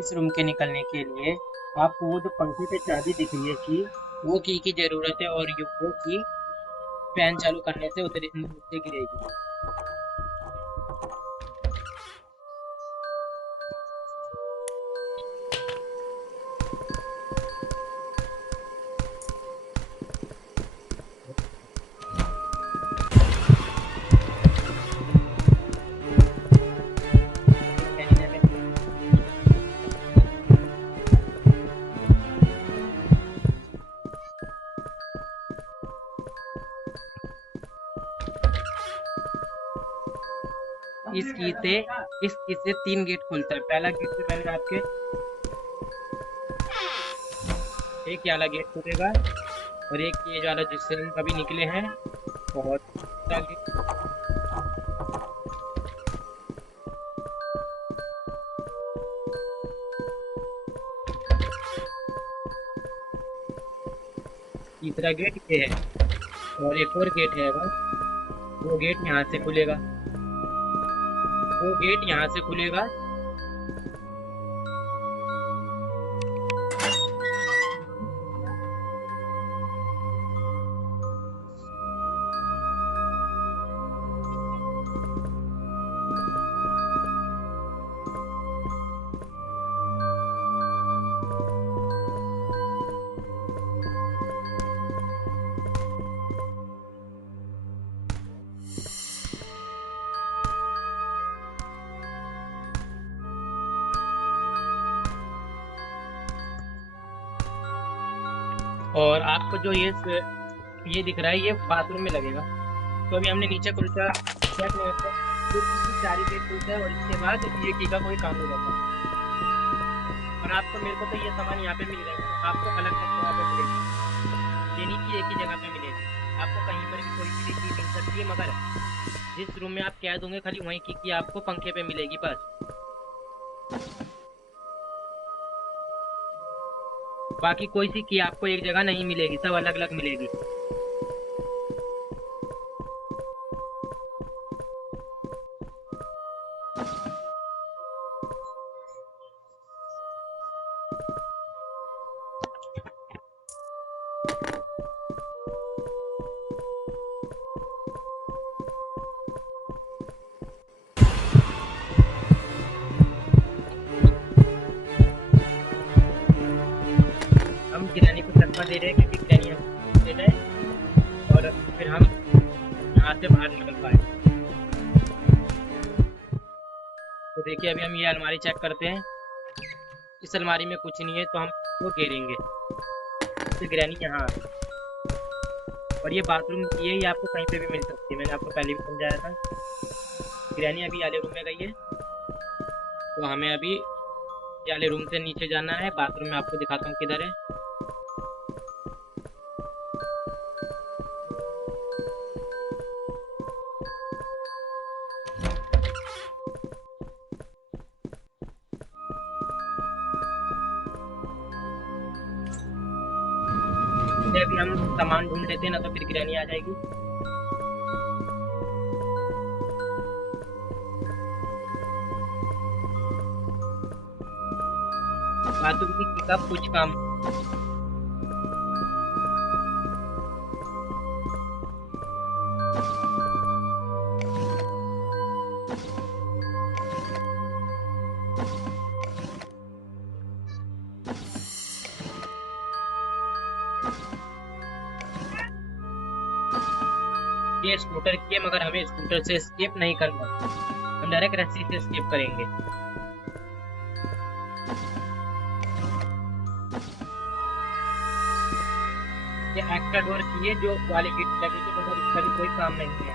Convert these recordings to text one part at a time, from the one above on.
इस रूम के निकलने के लिए आपको वो जो पंखे पे चाबी दिख रही है की, वो की जरूरत है और वो की फैन चालू करने से उतरे नीचे गिरेगी। इस की से 3 गेट खुलता है। पहला गेट से पहले आपके एक ये वाला गेट खुलेगा और एक ये वाला जिससे हम अभी निकले हैं, और तीसरा गेट ये है, और एक और गेट है वो गेट यहाँ से खुलेगा, वो गेट यहाँ से खुलेगा। और आपको जो ये दिख रहा है ये बाथरूम में लगेगा। तो अभी हमने नीचे खुलता चेक नहीं होता, फिर सारी गेट खुलता है और इसके बाद ये की का कोई काम नहीं रहता। और आपको मेरे को तो ये सामान यहाँ पे मिल रहा है, आपको अलग अलग जगह पे मिलेगा, ये नहीं कि एक ही जगह पे मिलेगी। आपको कहीं पर भी कोई भी की मिल सकती है, मगर जिस रूम में आप कैद होंगे खाली वहीं की आपको पंखे पे मिलेगी बस। बाकी कोई सी की आपको एक जगह नहीं मिलेगी, सब अलग अलग मिलेगी। हम किरानी को चक्का दे रहे हैं क्योंकि किरानी हम दे जाए और फिर हम यहाँ से बाहर निकल पाए। तो देखिए अभी हम ये अलमारी चेक करते हैं, इस अलमारी में कुछ नहीं है तो हम वो घेरेंगे। तो किरानी यहाँ, और ये बाथरूम की है, ये आपको कहीं पे भी मिल सकती है, मैंने आपको पहले भी समझाया था। किरानी अभी वाले रूम में गई है, तो हमें अभी वाले रूम से नीचे जाना है। बाथरूम में आपको दिखाता हूँ किधर है। अभी हम सामान ढूंढ लेते हैं ना, तो फिर किरानी आ जाएगी। बाथरूम की का कुछ काम ये स्कूटर की है, मगर हमें स्कूटर से एस्केप नहीं करना, हम डायरेक्ट रस्सी से एस्केप करेंगे। ये एक्स्ट्रा डोर की है जो वाली गेट लगेगी, मगर इसका भी कोई काम नहीं है।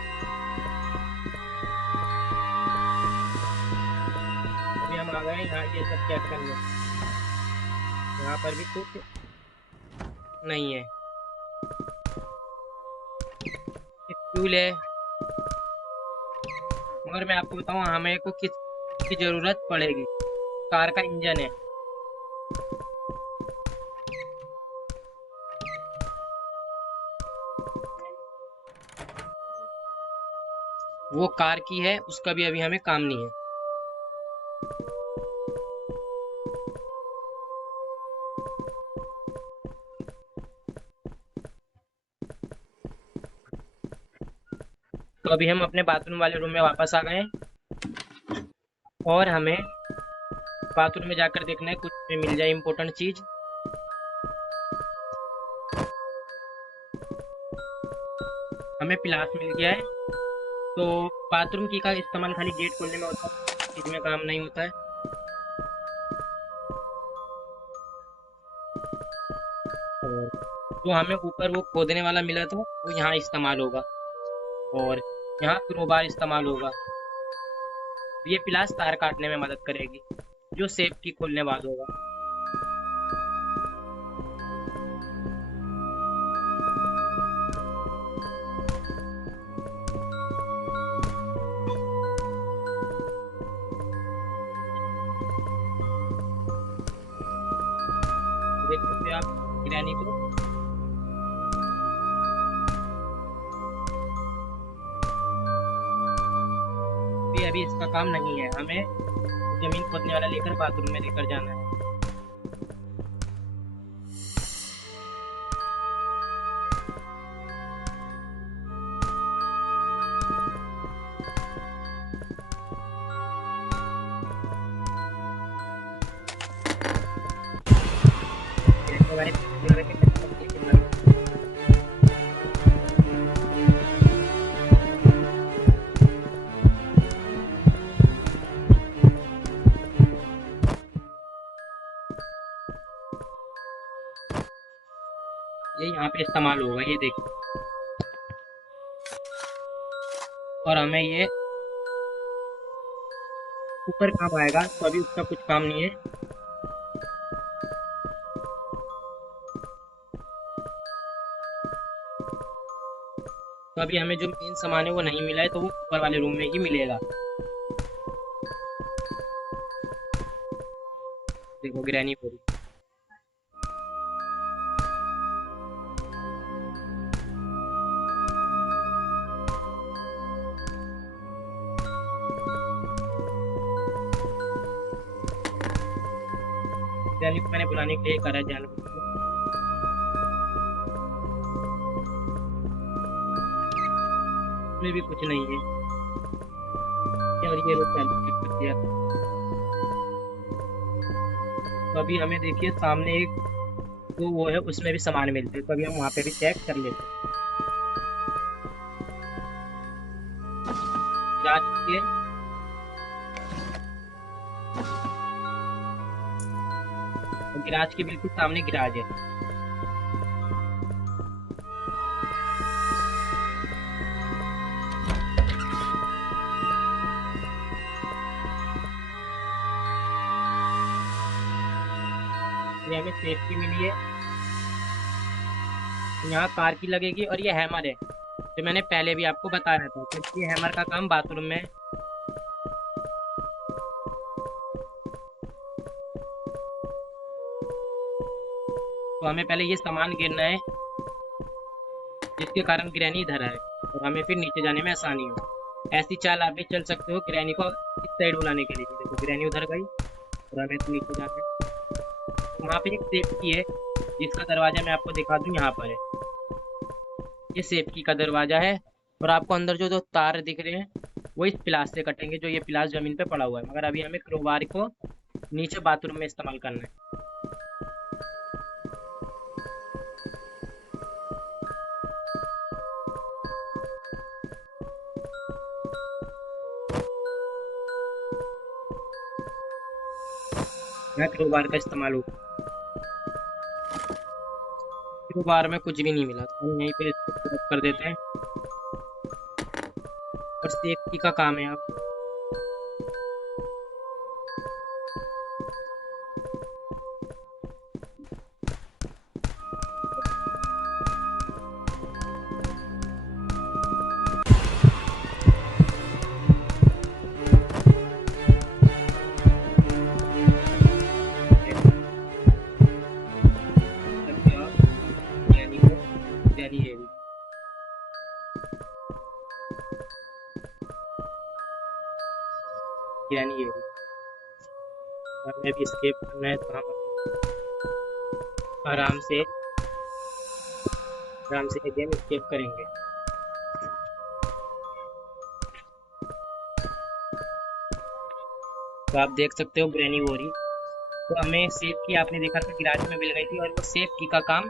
अभी हम आ गए यहाँ, ये सब चेक करने, यहाँ पर भी कुछ नहीं है। फ्यूल है, मगर मैं आपको बताऊं हमें को किस की जरूरत पड़ेगी, कार का इंजन है। वो कार की है, उसका भी अभी हमें काम नहीं है। तो अभी हम अपने बाथरूम वाले रूम में वापस आ गए हैं और हमें बाथरूम में जाकर देखना है कुछ हमें मिल जाए इम्पोर्टेंट चीज। हमें प्लास मिल गया है। तो बाथरूम की का इस्तेमाल खाली गेट खोलने में होता है, चीज में काम नहीं होता है। और जो हमें ऊपर वो खोदने वाला मिला था वो यहाँ इस्तेमाल होगा और यहाँ क्रोबार इस्तेमाल होगा। ये प्लास तार काटने में मदद करेगी जो सेफ की खोलने बाद होगा। देख सकते हैं आप किरानी को। ये अभी इसका काम नहीं है, हमें जमीन खोदने वाला लेकर बाथरूम में लेकर जाना है। ये हमारे किनारे के किनारे। ये यहाँ पे इस्तेमाल होगा, ये देखिए। और हमें ये ऊपर काम आएगा, तो अभी उसका कुछ काम नहीं है। तो अभी हमें जो मेन सामान है वो नहीं मिला है, तो वो ऊपर वाले रूम में ही मिलेगा। देखो ग्रैनी पूरी। ग्रैनी को मैंने बुलाने के लिए करा जानवर को। उसमें भी कुछ नहीं है। और ये रोड चालू कर दिया। तो अभी हमें देखिए सामने एक तो वो है, उसमें भी सामान मिलते हैं, तो अभी हम वहाँ पे भी चेक कर लेते हैं। जांच के गिराज के बिल्कुल सामने गिराज है। ये हमें सेफ्टी मिली है। यहाँ कार की लगेगी और ये हैमर है जो मैंने पहले भी आपको बताया था, क्योंकि ये हैमर का काम बाथरूम में। तो हमें पहले ये सामान गिरना है जिसके कारण ग्रैनी इधर आए और हमें फिर नीचे जाने में आसानी हो। ऐसी चाल आप भी चल सकते हो ग्रैनी को इस साइड बुलाने के लिए। देखो ग्रैनी उधर गई और हमें तो नीचे जाना है। तो वहाँ पे एक सेफ्टी है जिसका दरवाजा मैं आपको दिखा दूँ, यहाँ पर है। ये सेफ्टी का दरवाजा है और आपको अंदर जो दो तार दिख रहे हैं वो इस प्लास से कटेंगे, जो ये प्लास जमीन पे पड़ा हुआ है। मगर अभी हमें क्रोबार को नीचे बाथरूम में इस्तेमाल करना है। यहाँ क्रोबार का इस्तेमाल होगा। क्रोबार में कुछ भी नहीं मिला, तो हम यहीं पे इसको क्रॉप कर देते हैं। और सेफ्टी का काम है आप। यानी वो यानी ये भी। यानी ये भी। हमें भी स्केप करना है, तो हम आराम से गेम स्केप करेंगे। तो आप देख सकते हो ग्रैनी हो रही। तो हमें सेफ की आपने देखा था गिराज में मिल गई थी, और वो सेफ की का काम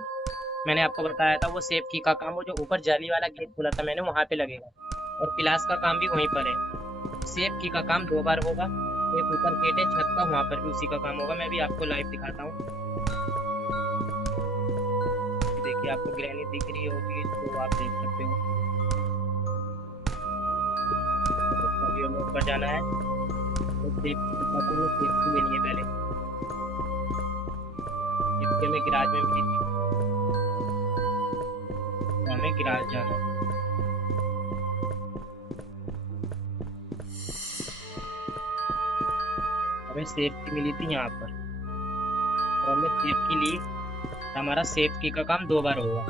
मैंने आपको बताया था। वो सेफ की का काम वो जो ऊपर जाली वाला गेट खोला था मैंने, वहां पे लगेगा। और पिलास का काम भी वहीं पर है। सेफ की का काम 2 बार होगा। एक ऊपर गेट है छत का, वहां पर भी उसी का काम होगा। मैं भी आपको लाइव दिखाता हूँ। देखिए आपको ग्रैनी दिख रही होगी तो आप देख सकते हो। तो अभी हमें ऊपर जाना है। तो सेफ की का काम सेफ्टी लेनी है पहले, जिसकी हमें गिराज में मिली थी। तो हमें गिराज जाना है। हमें सेफ्टी मिली थी यहाँ पर, और हमने सेफ्टी ली। हमारा सेफ्टी का काम 2 बार होगा।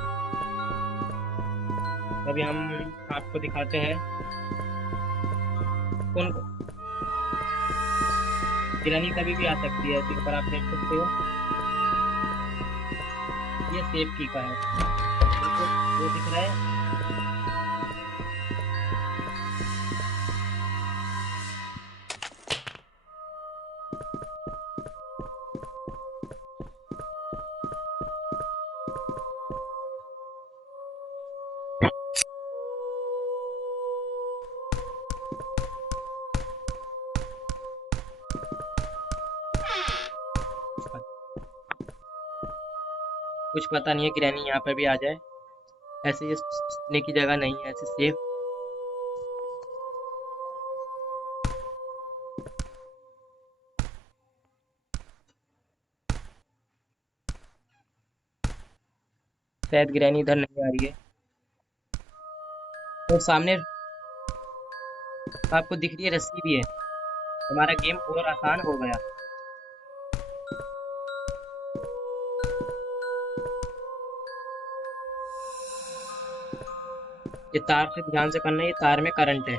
तो अभी हम आपको दिखाते हैं कौन गिरानी कभी भी आ सकती है। इस पर आप देख सकते हो ये सेफ्टी का है। देखो वो दिख रहा है। कुछ पता नहीं है गिरानी यहाँ पर भी आ जाए। ऐसे ये सोचने की जगह नहीं है, ऐसे सेफ। शायद गिरानी इधर नहीं आ रही है। तो सामने आपको दिख रही है रस्सी भी है। हमारा गेम और आसान हो गया। ये तार से ध्यान से करना है, ये तार में करंट है।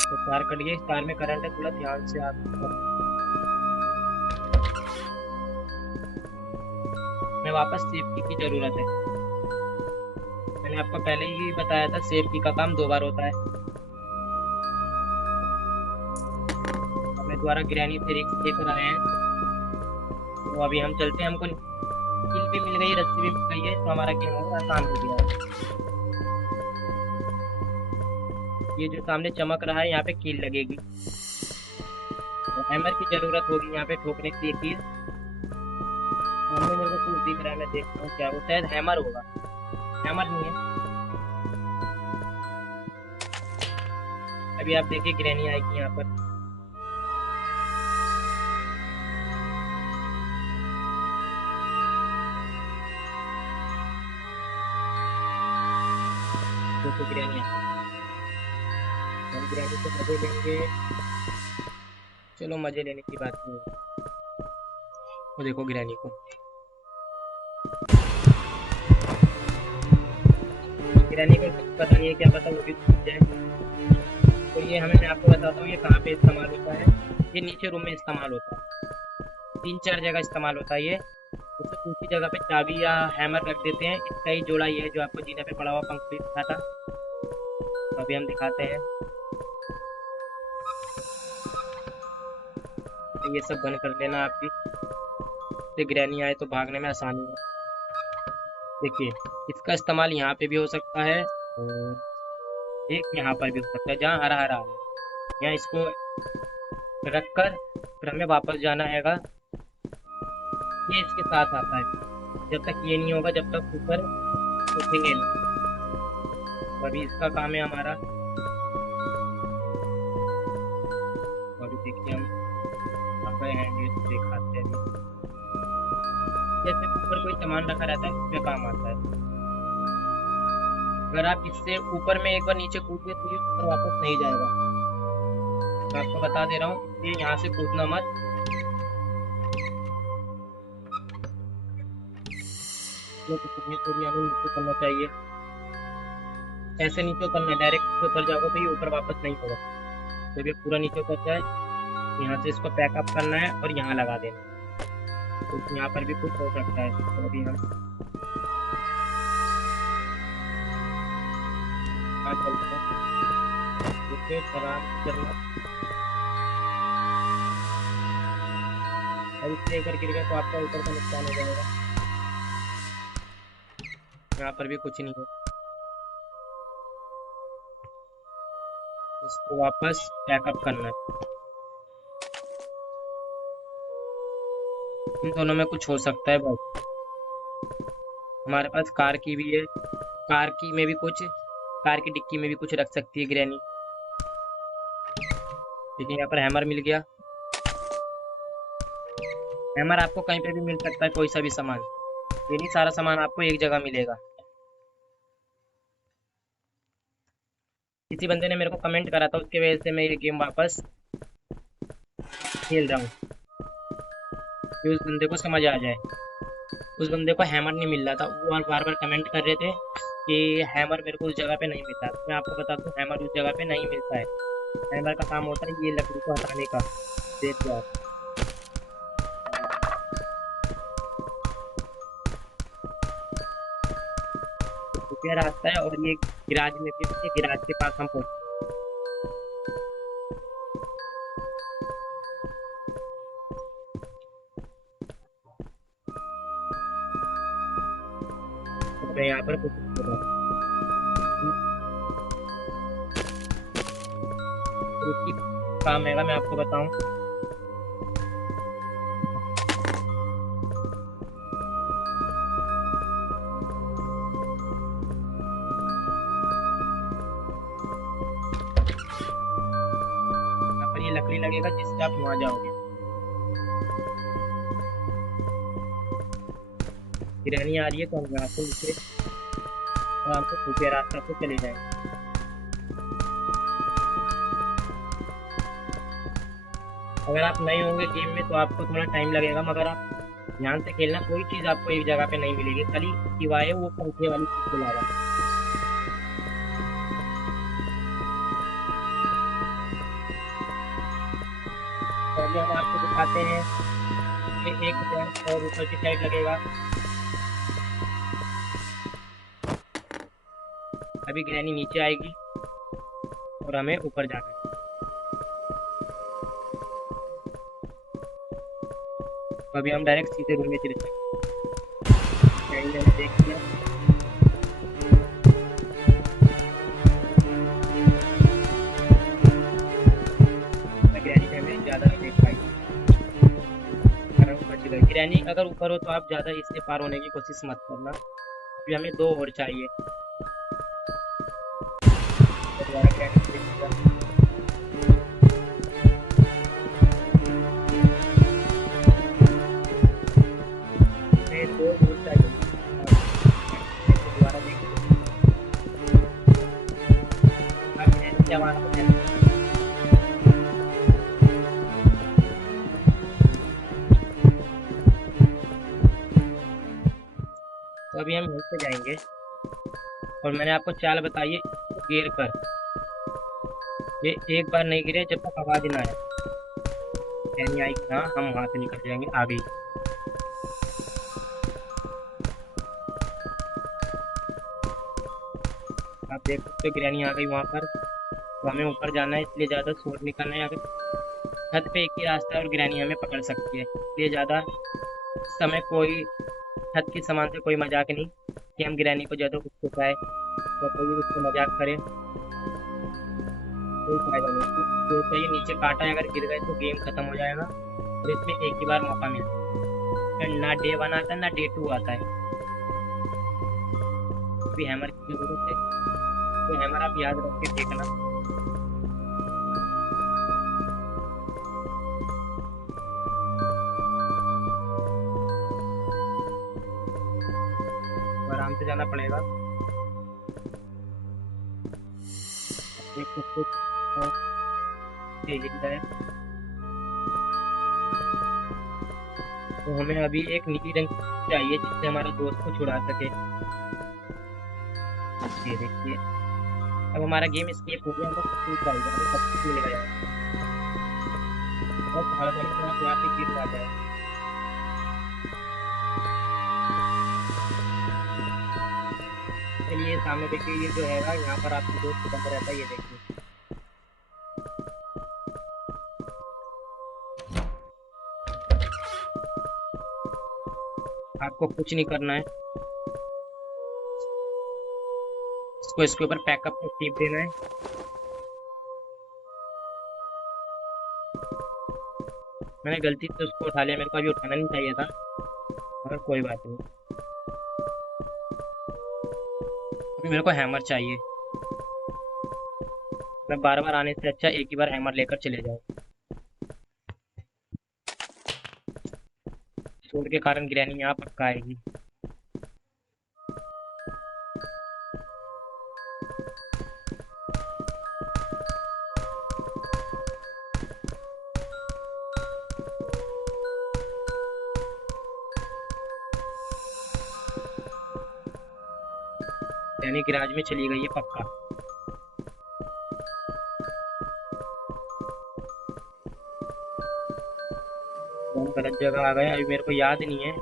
तो तार कट गई, इस तार में करंट है, थोड़ा ध्यान से आप। मैं वापस सेफ्टी की जरूरत है। मैंने आपको पहले ही बताया था सेफ्टी का काम 2 बार होता है। अपने द्वारा गिरानी से रिक्स लेकर आए हैं। तो अभी हम चलते हैं। हमको किल भी मिल गई, रस्सी भी मिल गई है, तो हमारा गेम और आसान हो गया है। ये जो सामने चमक रहा है यहाँ पे कील लगेगी। तो हैमर की जरूरत होगी यहाँ पे ठोकने के लिए कील। सामने मेरे को कुछ दिख रहा है, मैं देखता हूँ क्या वो शायद हैमर होगा। हैमर नहीं है। अभी आप देखिए ग्रैनी आएगी यहाँ पर। देखो ग्रैनी आ, हम ग्रैनी से मजे लेंगे। चलो मजे लेने की बात नहीं है। वो देखो ग्रैनी को। ग्रैनी को पता नहीं है, क्या पता वो भी छूट जाए। तो ये हमें मैं आपको बताता हूँ ये कहाँ पे इस्तेमाल होता है। ये नीचे रूम में इस्तेमाल होता है। 3-4 जगह इस्तेमाल होता है ये। उससे दूसरी जगह पे चाबी या हैमर रख देते हैं। इसका ही जोड़ा ये है जो आपको जीने पे पड़ा हुआ पंख भी दिखा था। तो अभी हम दिखाते हैं। तो ये सब बंद कर लेना आप भी, से ग्रैनी आए तो भागने में आसानी हो। देखिए इसका इस्तेमाल यहाँ पे भी हो सकता है, और एक यहाँ पर भी हो सकता है जहाँ हरा हरा है। यहाँ इसको रख कर फिर हमें वापस जाना हैगा। ये इसके साथ आता है। जब तक ये नहीं होगा जब तक ऊपर उठेंगे नहीं। तो अभी इसका काम है हमारा। तो अभी देखिए हम यहाँ पर हैं, ये दिखाते हैं अभी। जैसे ऊपर कोई सामान रखा रहता है उसमें काम आता है। अगर आप इससे ऊपर में एक बार नीचे कूद गए तो ये ऊपर वापस नहीं जाएगा। मैं आपको बता दे रहा हूँ ये यहाँ से कूदना मत। तो भी हमें नीचे करना चाहिए। ऐसे नीचे उतरना, डायरेक्ट नीचे उतर जाओगे तो ये ऊपर वापस नहीं होगा। जब ये पूरा नीचे उतर जाए यहाँ से इसको पैकअप करना है और यहाँ लगा देना। तो यहाँ पर भी कुछ हो सकता है, तो अभी हम यहाँ चलते हैं। देखिए आराम से चलना, और इससे अगर गिर गया तो आपका ऊपर का नुकसान हो जाएगा। यहाँ पर भी कुछ नहीं है, इसको वापस पैकअप करना है। इन दोनों में कुछ हो सकता है बस। हमारे पास कार की भी है, कार की में भी कुछ, कार की डिक्की में भी कुछ रख सकती है ग्रैनी। लेकिन यहाँ पर हैमर मिल गया। हैमर आपको कहीं पे भी मिल सकता है, कोई सा भी सामान, ये नहीं सारा सामान आपको एक जगह मिलेगा। किसी बंदे ने मेरे को कमेंट करा था, उसके वजह से मैं ये गेम वापस खेल रहा हूँ कि उस बंदे को समझ आ जाए। उस बंदे को हैमर नहीं मिल रहा था, वो और बार बार कमेंट कर रहे थे कि हैमर मेरे को उस जगह पे नहीं मिलता। तो मैं आपको बता दूं, हैमर उस जगह पे नहीं मिलता है। हैमर का काम होता है ये लकड़ी को हटाने का। देख लो आप, रुपया रास्ता है, और ये गिराज में भी, ये गिराज के पास हम पहुंचे। तो मैं यहाँ पर कुछ काम है, मैं आपको बताऊं। यहाँ पर ये लकड़ी लगेगा जिससे आप वहां जाओगे। गिरहनी आ रही है तो हम यहाँ से नीचे आराम से खुफिया रास्ता से चले जाएंगे। अगर आप नए होंगे गेम में तो आपको थोड़ा टाइम लगेगा, मगर आप ध्यान से खेलना, कोई चीज़ आपको एक जगह पे नहीं मिलेगी, खाली सिवाय वो पंखे वाली चीज़ के अलावा। तो अभी हम आपको दिखाते हैं, ये एक जंप और ऊपर की साइड लगेगा। अभी ग्रैनी नीचे आएगी और हमें ऊपर जाना है। तो अभी हम डायरेक्ट सीधे रूम में चले जाएंगे। देख लिया, ग्रैनी में हमें ज़्यादा नहीं देख पाई, कारण ऊपर चले गई। ग्रैनी अगर ऊपर हो तो आप ज़्यादा इससे पार होने की कोशिश मत करना। अभी हमें 2 और चाहिए। तो दोबारा ग्रैनी देख लिया। हमें 2 और चाहिए। दोबारा देख लिया। अब ग्रैनी से हमारा तो अभी हम यहीं से जाएंगे, और मैंने आपको चाल बताई है, गिर कर ये एक बार नहीं गिरे जब तक आवाज ना आए। यानी आई हाँ, हम वहां से निकल जाएंगे आगे। आप देख सकते हो ग्रैनी आ गई वहां पर। तो हमें ऊपर जाना है, इसलिए ज़्यादा शोर नहीं करना है। अगर छत पे एक ही रास्ता है और ग्रैनी हमें पकड़ सकती है, इसलिए ज़्यादा समय कोई छत के सामान से कोई मजाक नहीं कि हम ग्रैनी को ज़्यादा कुछ सिखाए या कोई उससे मजाक करे, कोई फायदा नहीं। जो चाहिए नीचे काटा है, अगर गिर गए तो गेम खत्म हो जाएगा, और इसमें एक ही बार मौका मिलता है। ना डे 1 आता है ना डे 2 आता है। अभी हैमर की जरूरत है, तो हैमर आप याद रख के देखना। तो आराम से जाना पड़ेगा। देख सकते हो तेजी है। तो हमें अभी एक नीली रंग चाहिए जिससे हमारे दोस्त को छुड़ा सके। ये देखिए, अब हमारा गेम स्केप हो गया, हमें सब कुछ चाहिए, हमें सब कुछ मिलेगा यार। बस हड़बड़ी में आप यहाँ पे गिर ना जाए। चलिए सामने देखिए, ये जो है ना, यहाँ पर आपकी दोस्त बंद रहता है, ये देखिए। आपको कुछ नहीं करना है, इसको इसके ऊपर पैकअप को टिप देना है। मैंने गलती से उसको उठा लिया, मेरे को अभी उठाना नहीं चाहिए था, मगर कोई बात नहीं। अभी मेरे को हैमर चाहिए। मैं बार बार आने से अच्छा एक ही बार हैमर लेकर चले जाऊँ। शोर के कारण ग्रैनी यहाँ पक्का आएगी। ग्रैनी गिराज में चली गई है पक्का। तो हम गलत जगह आ गए। अभी मेरे को याद नहीं है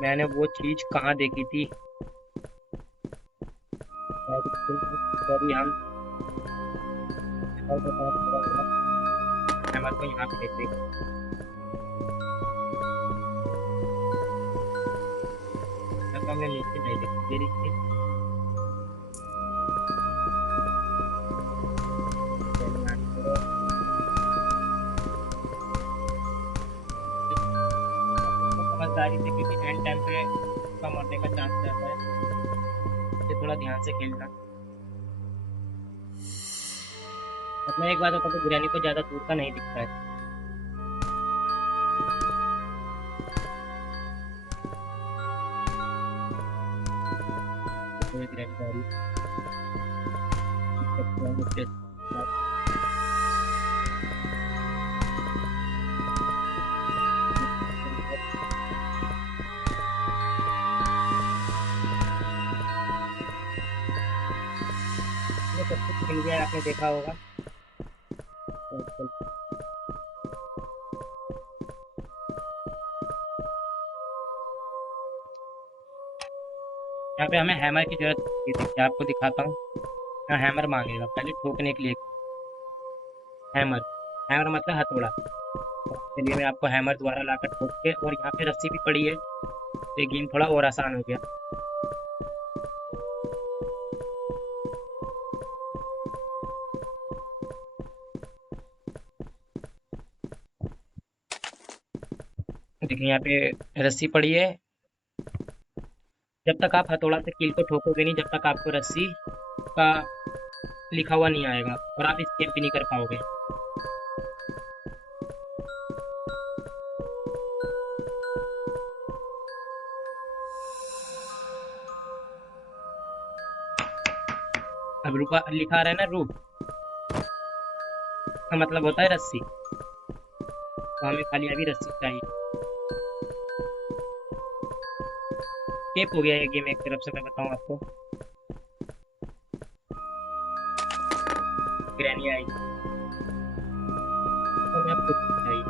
मैंने वो चीज कहाँ देखी थी। अभी हम हमारे को यहाँ पे देखते हैं। तो हमने नीचे नहीं देखी, ये देखिए। समझदारी से, क्योंकि एंड टाइम पे उसका मरने का चांस रहता है, ये थोड़ा ध्यान से खेलना। मतलब एक बात होता है, तो बिरयानी को ज्यादा दूर का नहीं दिखता है। तो ये बिरयानी का सब कुछ मिल गया, आपने देखा होगा। यहाँ पे हमें हैमर की जरूरत है, देखिए आपको दिखाता हूँ। यहाँ हैमर मांगेगा पहले ठोकने के लिए। हैमर, हैमर मतलब हथौड़ा। चलिए मैं आपको हैमर द्वारा लाकर ठोक के, और यहाँ पे रस्सी भी पड़ी है, तो ये गेम थोड़ा और आसान हो गया। देखिए यहाँ पे रस्सी पड़ी है। जब तक आप हथौड़ा से कील को ठोकोगे नहीं, जब तक आपको रस्सी का लिखा हुआ नहीं आएगा, और आप स्केप भी नहीं कर पाओगे। अब रुका लिखा आ रहा है ना, रूप का मतलब होता है रस्सी, तो हमें खाली अभी रस्सी चाहिए। स्केप हो गया ये गेम एक तरफ से, मैं बताऊं आपको। ग्रैनी आई, तो मैं आपको चाहिए।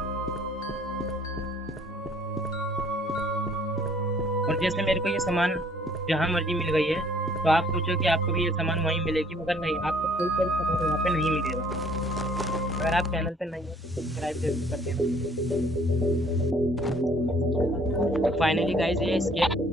और जैसे मेरे को ये सामान जहाँ मर्जी मिल गई है, तो आप सोचो कि आपको भी ये सामान वहीं मिलेगी, मगर नहीं, आपको कोई सामान यहाँ पे नहीं मिलेगा। अगर आप चैनल पे नहीं हो तो सब्सक्राइब जरूर कर देना। फाइनली गाइस, ये स्केप